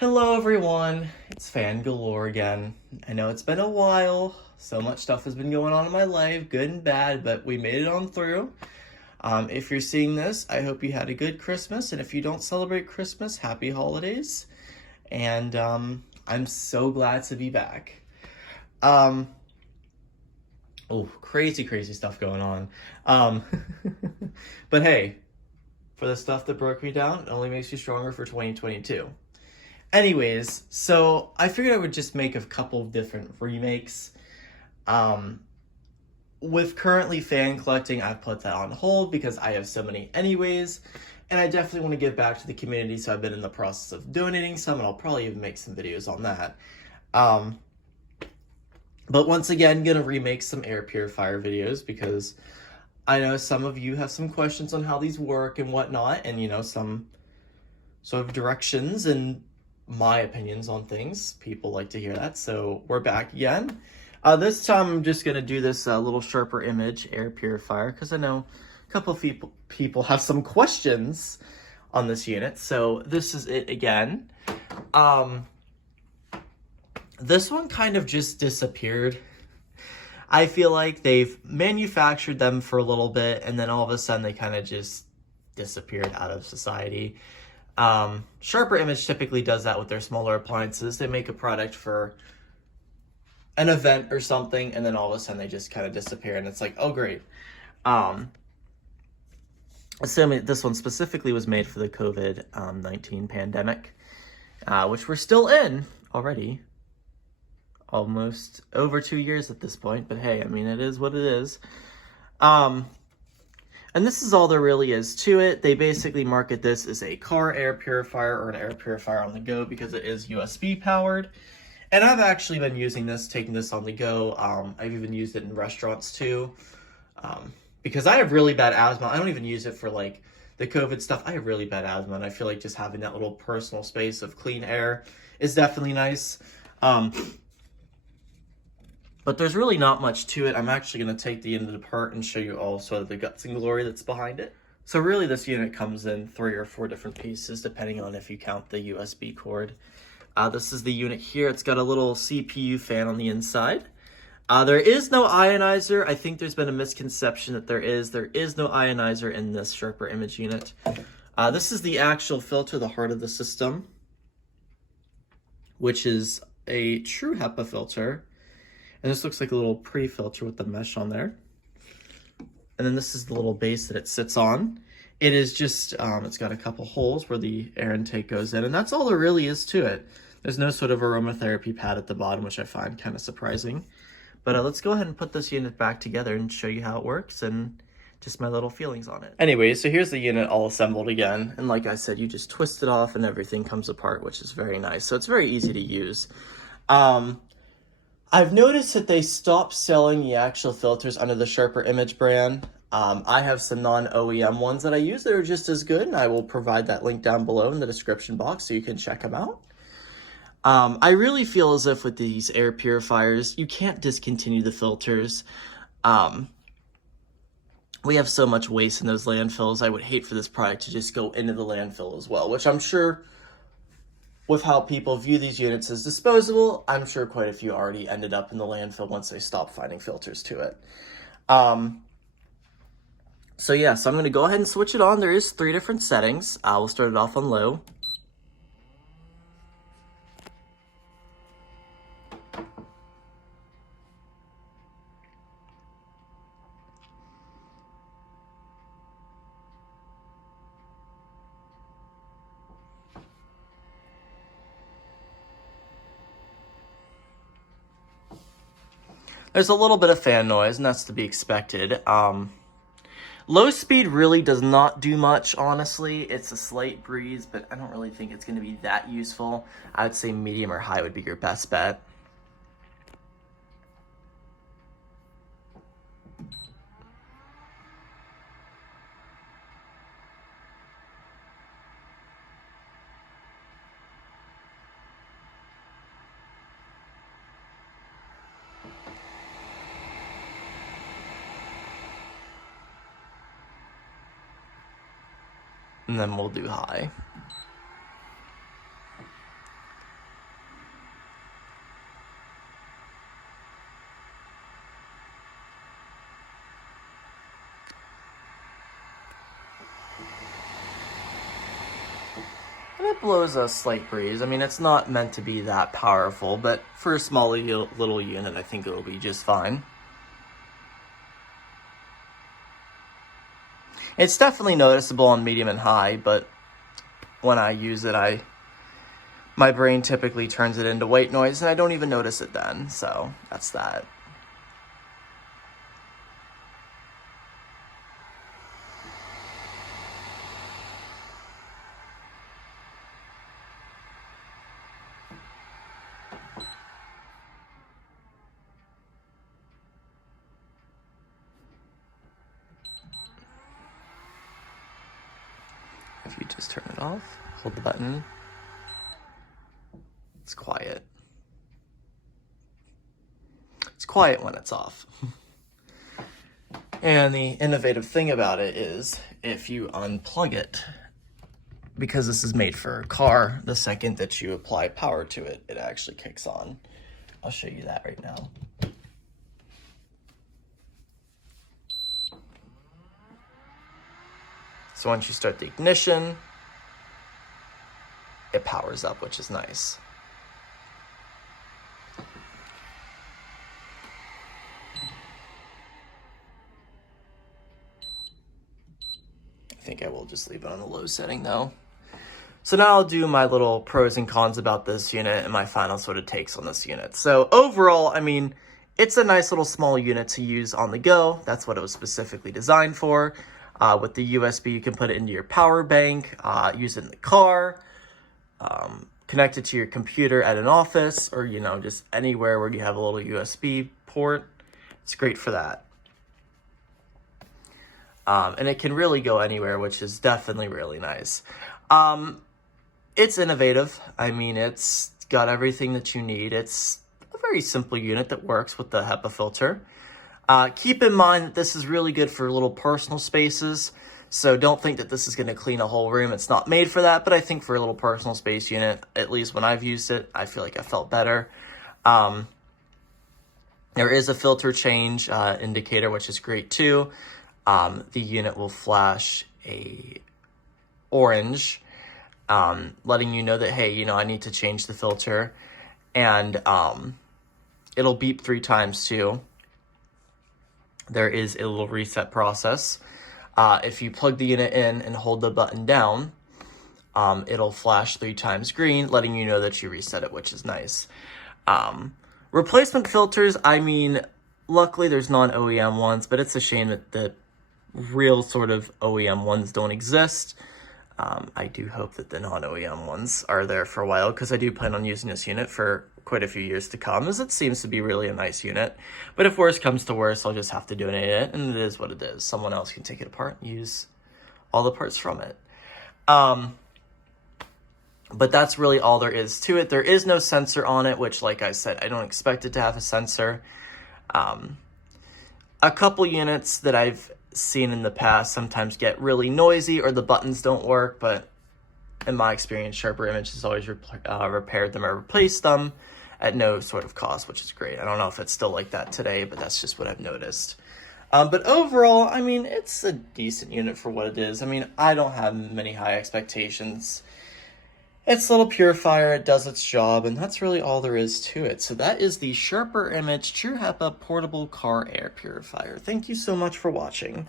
Hello everyone, it's Fan Galore again. I know it's been a while, so much stuff has been going on in my life, good and bad, but we made it on through. If you're seeing this, I hope you had a good Christmas, and if you don't celebrate Christmas, happy holidays. And I'm so glad to be back. Crazy stuff going on. But hey, for the stuff that broke me down, it only makes you stronger for 2022. Anyways, so I figured I would just make a couple of different remakes. With currently fan collecting, I've put that on hold because I have so many anyways, and I definitely want to give back to the community, so I've been in the process of donating some, and I'll probably even make some videos on that. But once again, gonna remake some Airpurifier videos because I know some of you have some questions on how these work and whatnot, and some sort of directions and my opinions on things. People like to hear that, so we're back again. This time I'm just gonna do this little sharper image Airpurifier because I know a couple of people have some questions on this unit, so this is it again. This one kind of just disappeared. I feel like they've manufactured them for a little bit and then all of a sudden they kind of just disappeared out of society. Sharper Image typically does that with their smaller appliances. They make a product for an event or something, and then all of a sudden they just kind of disappear, and it's like, oh great. Assuming this one specifically was made for the COVID-19 pandemic, which we're still in already. Almost over 2 years at this point, but hey, I mean, it is what it is. And this is all there really is to it. They basically market this as a car air purifier or an air purifier on the go because it is USB powered. And I've actually been using this, taking this on the go. I've even used it in restaurants too. Because I have really bad asthma. I don't even use it for like the COVID stuff. I have really bad asthma, and I feel like just having that little personal space of clean air is definitely nice. But there's really not much to it. I'm actually going to take the unit apart and show you all sort of the guts and glory that's behind it. So really this unit comes in 3 or 4 different pieces depending on if you count the USB cord. This is the unit here. It's got a little CPU fan on the inside. There is no ionizer. I think there's been a misconception that there is. There is no ionizer in this Sharper Image unit. This is the actual filter, the heart of the system, which is a true Hepa filter. And this looks like a little pre-filter with the mesh on there. And then this is the little base that it sits on. It is just, it's got a couple holes where the air intake goes in, and that's all there really is to it. There's no sort of aromatherapy pad at the bottom, which I find kind of surprising. But let's go ahead and put this unit back together and show you how it works and just my little feelings on it. Anyway, so here's the unit all assembled again. And like I said, you just twist it off and everything comes apart, which is very nice. So it's very easy to use. I've noticed that they stopped selling the actual filters under the Sharper Image brand. I have some non-OEM ones that I use that are just as good, and I will provide that link down below in the description box so you can check them out. I really feel as if with these air purifiers, you can't discontinue the filters. We have so much waste in those landfills. I would hate for this product to just go into the landfill as well, which I'm sure with how people view these units as disposable, I'm sure quite a few already ended up in the landfill once they stopped finding filters to it. So yeah, so I'm going to go ahead and switch it on. There is 3 different settings. We'll start it off on low. There's a little bit of fan noise, and that's to be expected. Low speed really does not do much, honestly. It's a slight breeze, but I don't really think it's going to be that useful. I would say medium or high would be your best bet. And then we'll do high. And it blows a slight breeze. I mean, it's not meant to be that powerful, but for a small little unit, I think it'll be just fine. It's definitely noticeable on medium and high, but when I use it, my brain typically turns it into white noise, and I don't even notice it then, so that's that. If you just turn it off, hold the button, it's quiet. It's quiet when it's off. And the innovative thing about it is if you unplug it, because this is made for a car, the second that you apply power to it, it actually kicks on. I'll show you that right now. So once you start the ignition, it powers up, which is nice. I think I will just leave it on the low setting though. So now I'll do my little pros and cons about this unit and my final sort of takes on this unit. So overall, I mean, it's a nice little small unit to use on the go. That's what it was specifically designed for. With the USB, you can put it into your power bank, use it in the car, connect it to your computer at an office, or, you know, just anywhere where you have a little USB port. It's great for that. And it can really go anywhere, which is definitely really nice. It's innovative. I mean, it's got everything that you need. It's a very simple unit that works with the Hepa filter. Keep in mind that this is really good for little personal spaces, so don't think that this is going to clean a whole room. It's not made for that, but I think for a little personal space unit, at least when I've used it, I feel like I felt better. There is a filter change indicator, which is great too. The unit will flash a orange, letting you know that, hey, you know, I need to change the filter, and it'll beep 3 times too. There is a little reset process. If you plug the unit in and hold the button down, it'll flash 3 times green, letting you know that you reset it, which is nice. Replacement filters, I mean, luckily there's non-OEM ones, but it's a shame that the real sort of OEM ones don't exist. I do hope that the non-OEM ones are there for a while, because I do plan on using this unit for quite a few years to come, as it seems to be really a nice unit. But if worse comes to worse, I'll just have to donate it, and it is what it is. Someone else can take it apart and use all the parts from it. But that's really all there is to it. There is no sensor on it, which, like I said, I don't expect it to have a sensor. A couple units that I've seen in the past sometimes get really noisy or the buttons don't work, but in my experience, Sharper Image has always repaired them or replaced them at no sort of cost, which is great. I don't know if it's still like that today, but that's just what I've noticed. But overall, I mean, it's a decent unit for what it is. I mean, I don't have many high expectations. It's a little Purifier, it does its job, and that's really all there is to it. So that is the Sharper Image True Hepa Portable Car Air Purifier. Thank you so much for watching.